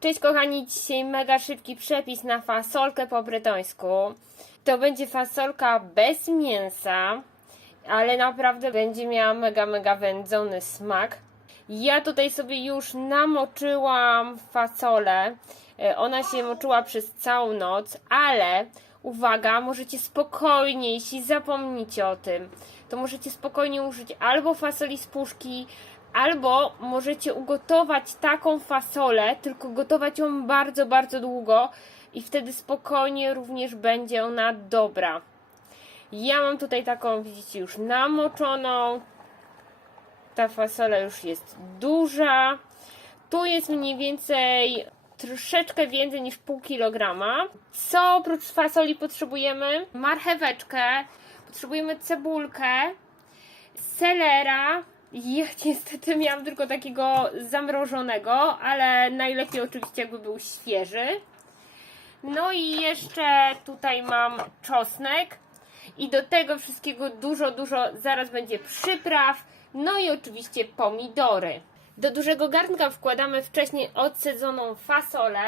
Cześć kochani, dzisiaj mega szybki przepis na fasolkę po brytońsku. To będzie fasolka bez mięsa, ale naprawdę będzie miała mega, mega wędzony smak. Ja tutaj sobie już namoczyłam fasolę. E, Ona się moczyła przez całą noc, ale uwaga, możecie spokojnie, jeśli zapomnicie o tym, to możecie spokojnie użyć albo fasoli z puszki, albo możecie ugotować taką fasolę, tylko gotować ją bardzo, bardzo długo i wtedy spokojnie również będzie ona dobra. Ja mam tutaj taką, widzicie, już namoczoną. Ta fasola już jest duża. Tu jest mniej więcej troszeczkę więcej niż pół kilograma. Co oprócz fasoli potrzebujemy? Marcheweczkę, potrzebujemy cebulkę, selera. Ja niestety miałam tylko takiego zamrożonego, ale najlepiej oczywiście jakby był świeży. No i jeszcze tutaj mam czosnek. I do tego wszystkiego dużo, dużo zaraz będzie przypraw. No i oczywiście pomidory. Do dużego garnka wkładamy wcześniej odsedzoną fasolę.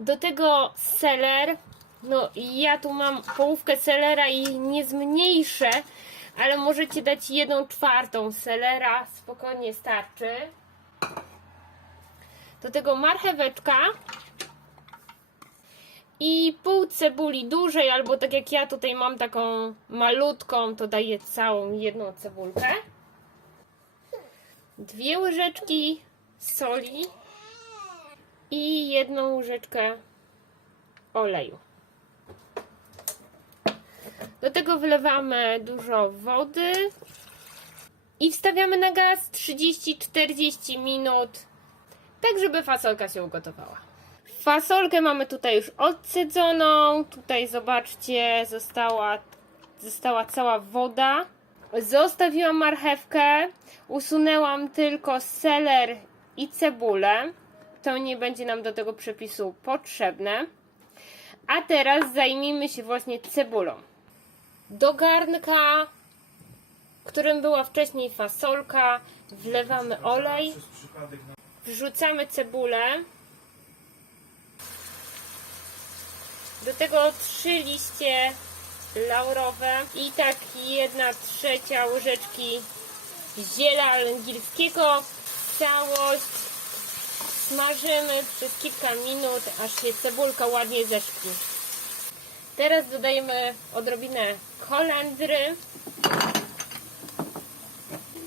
Do tego seler. No i ja tu mam połówkę selera i nie zmniejszę, ale możecie dać jedną czwartą selera, spokojnie starczy. Do tego marcheweczka i pół cebuli dużej, albo tak jak ja tutaj mam taką malutką, to daję całą jedną cebulkę. Dwie łyżeczki soli i jedną łyżeczkę oleju. Do tego wylewamy dużo wody i wstawiamy na gaz 30-40 minut, tak żeby fasolka się ugotowała. Fasolkę mamy tutaj już odcedzoną. Tutaj zobaczcie, została, została cała woda. Zostawiłam marchewkę, usunęłam tylko seler i cebulę. To nie będzie nam do tego przepisu potrzebne. A teraz zajmijmy się właśnie cebulą. Do garnka, którym była wcześniej fasolka, wlewamy olej, wrzucamy cebulę. Do tego trzy liście laurowe i tak jedna trzecia łyżeczki ziela angielskiego. Całość smażymy przez kilka minut, aż się cebulka ładnie zeszkli. Teraz dodajemy odrobinę kolendry,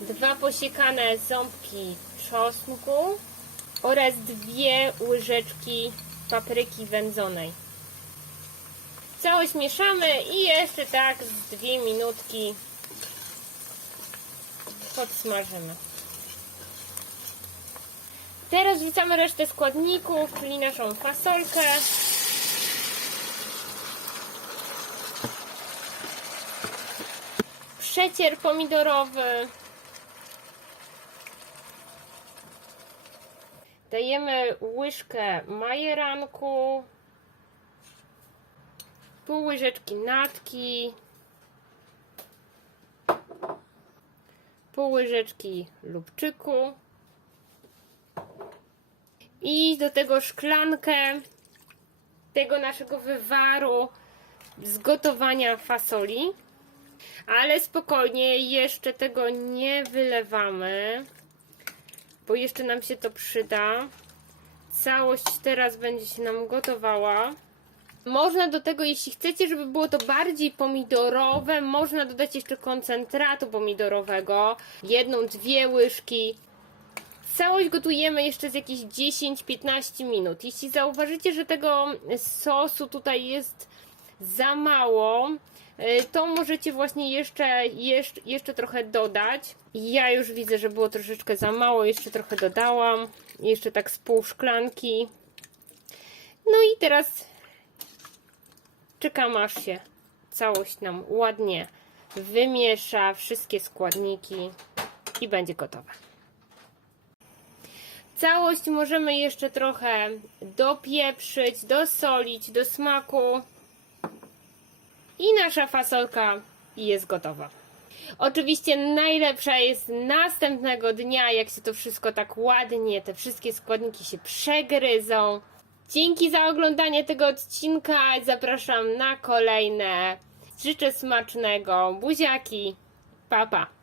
dwa posiekane ząbki czosnku oraz dwie łyżeczki papryki wędzonej. Całość mieszamy i jeszcze tak z dwie minutki podsmażymy. Teraz wrzucamy resztę składników, czyli naszą fasolkę. Przecier pomidorowy. Dajemy łyżkę majeranku pół łyżeczki natki, pół łyżeczki lubczyku i do tego szklankę tego naszego wywaru z gotowania fasoli. Ale spokojnie, jeszcze tego nie wylewamy, bo jeszcze nam się to przyda. Całość teraz będzie się nam gotowała. Można do tego, jeśli chcecie, żeby było to bardziej pomidorowe, można dodać jeszcze koncentratu pomidorowego, jedną, dwie łyżki. Całość gotujemy jeszcze z jakieś 10-15 minut. Jeśli zauważycie, że tego sosu tutaj jest za mało, to możecie właśnie jeszcze, jeszcze, jeszcze trochę dodać. Ja już widzę, że było troszeczkę za mało, jeszcze trochę dodałam. Jeszcze tak z pół szklanki. No i teraz czekam aż się całość nam ładnie wymiesza, wszystkie składniki i będzie gotowe. Całość możemy jeszcze trochę dopieprzyć, dosolić do smaku i nasza fasolka jest gotowa. Oczywiście najlepsza jest następnego dnia, jak się to wszystko tak ładnie, te wszystkie składniki się przegryzą. Dzięki za oglądanie tego odcinka. Zapraszam na kolejne. Życzę smacznego. Buziaki. Papa. Pa.